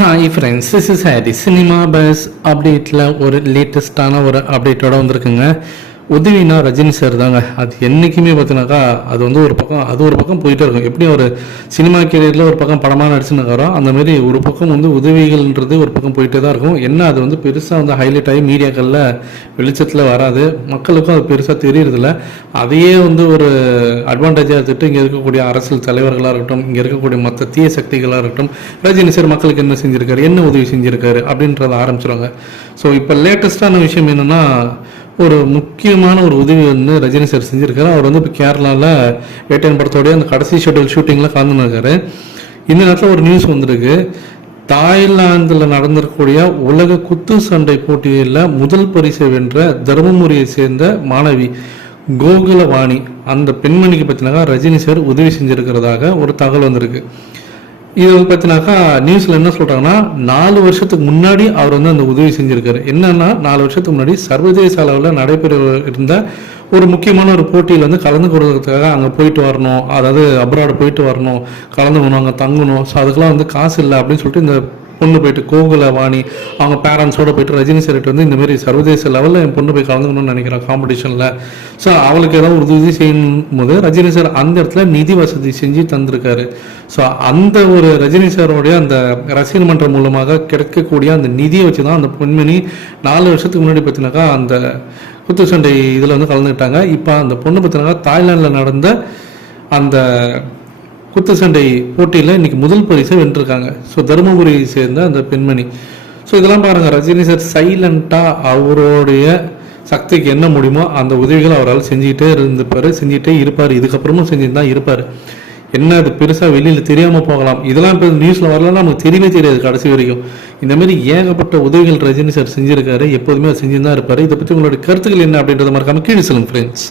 Hi friends this is Harry cinema buzz அப்டேட்டில் ஒரு லேட்டஸ்ட்டான ஒரு அப்டேட்டோட வந்திருக்குங்க. உதவினா ரஜினி சார் தாங்க. அது என்றைக்குமே பார்த்தீங்கன்னாக்கா அது வந்து ஒரு பக்கம் அது ஒரு பக்கம் போயிட்டே இருக்கும். எப்படி ஒரு சினிமா கேரியரில் ஒரு பக்கம் படமாக நடிச்சுன்னு அந்த மாதிரி ஒரு பக்கம் வந்து உதவிகள்ன்றது ஒரு பக்கம் போயிட்டே தான் இருக்கும். என்ன அது வந்து பெருசாக வந்து ஹைலைட் ஆகி மீடியாக்களில் வெளிச்சத்தில் வராது. மக்களுக்கும் அது பெருசாக தெரியறதில்ல. அதையே வந்து ஒரு அட்வான்டேஜாக எடுத்துட்டு இங்கே இருக்கக்கூடிய அரசியல் தலைவர்களாக இருக்கட்டும் இங்கே இருக்கக்கூடிய மற்ற தீய சக்திகளாக இருக்கட்டும் ரஜினி சார் மக்களுக்கு என்ன செஞ்சிருக்காரு என்ன உதவி செஞ்சிருக்காரு அப்படின்றத ஆரம்பிச்சிருவாங்க. ஸோ இப்போ லேட்டஸ்ட்டான விஷயம் என்னென்னா ஒரு முக்கியமான ஒரு உதவி வந்து ரஜினி சார் செஞ்சிருக்காரு. அவர் வந்து இப்போ கேரளாவில் வேட்டையன் படத்தோடைய அந்த கடைசி ஷெட்யூல் ஷூட்டிங்கில் கலந்துருக்காரு இந்த நேரத்தில் ஒரு நியூஸ் வந்திருக்கு. தாய்லாந்தில் நடந்திருக்கக்கூடிய உலக குத்து சண்டை போட்டியில் முதல் பரிசை வென்ற தருமபுரியை சேர்ந்த மாணவி கோகுலவாணி அந்த பெண்மணிக்கு பற்றினாக்கா ரஜினி சார் உதவி செஞ்சிருக்கிறதாக ஒரு தகவல் வந்திருக்கு. இது வந்து பார்த்தீங்கன்னாக்கா நியூஸில் என்ன சொல்கிறாங்கன்னா நாலு வருஷத்துக்கு முன்னாடி அவர் வந்து அந்த உதவி செஞ்சுருக்காரு. என்னன்னா நாலு வருஷத்துக்கு முன்னாடி சர்வதேச அளவில் நடைபெற இருந்த ஒரு முக்கியமான ஒரு போட்டியில் வந்து கலந்து கொள்வதற்காக அங்கே போயிட்டு வரணும். அதாவது அப்ராடு போயிட்டு வரணும். கலந்துக்கணும் அங்கே தங்கணும். ஸோ அதுக்கெல்லாம் வந்து காசு இல்லை அப்படின்னு சொல்லிட்டு இந்த பொண்ணு போயிட்டு கோகுல வாணி அவங்க பேரண்ட்ஸோடு போயிட்டு ரஜினி சார்கிட்ட வந்து இந்தமாரி சர்வதேச லெவலில் என் பொண்ணு போய் கலந்துக்கணும்னு நினைக்கிறேன் காம்படிஷனில் ஸோ அவளுக்கு ஏதாவது ஒரு உதவி செய்யும் போது ரஜினி சார் அந்த இடத்துல நிதி வசதி செஞ்சு தந்திருக்காரு. ஸோ அந்த ஒரு ரஜினி சாரோடைய அந்த ரசிகர் மன்றம் மூலமாக கிடைக்கக்கூடிய அந்த நிதியை வச்சு தான் அந்த பெண்மணி நாலு வருஷத்துக்கு முன்னாடி பார்த்தீங்கன்னாக்கா அந்த குத்து சண்டை இதில் வந்து கலந்துக்கிட்டாங்க. இப்போ அந்த பொண்ணு பார்த்தீங்கன்னாக்கா தாய்லாந்தில் நடந்த அந்த குத்து சண்டை போட்டியில் இன்னைக்கு முதல் பரிசை வென்றிருக்காங்க. ஸோ தருமபுரியை சேர்ந்த அந்த பெண்மணி. ஸோ இதெல்லாம் பாருங்கள் ரஜினி சார் சைலண்ட்டாக அவருடைய சக்திக்கு என்ன முடியுமோ அந்த உதவிகள் அவரால் செஞ்சுக்கிட்டே இருந்திருப்பார் செஞ்சுக்கிட்டே இருப்பார். இதுக்கப்புறமும் செஞ்சுட்டு தான் இருப்பார். என்ன அது பெருசாக வெளியில் தெரியாமல் போகலாம்? இதெல்லாம் இப்போ நியூஸில் வரலாம் நமக்கு தெரியவே தெரியாது கடைசி வரைக்கும். இந்தமாரி ஏகப்பட்ட உதவிகள் ரஜினி சார் செஞ்சுருக்காரு. எப்போதுமே செஞ்சு தான் இருப்பார். இதை பற்றி உங்களுடைய கருத்துக்கள் என்ன அப்படின்றத மறக்காமல் கீழே சொல்லுங்க ஃப்ரெண்ட்ஸ்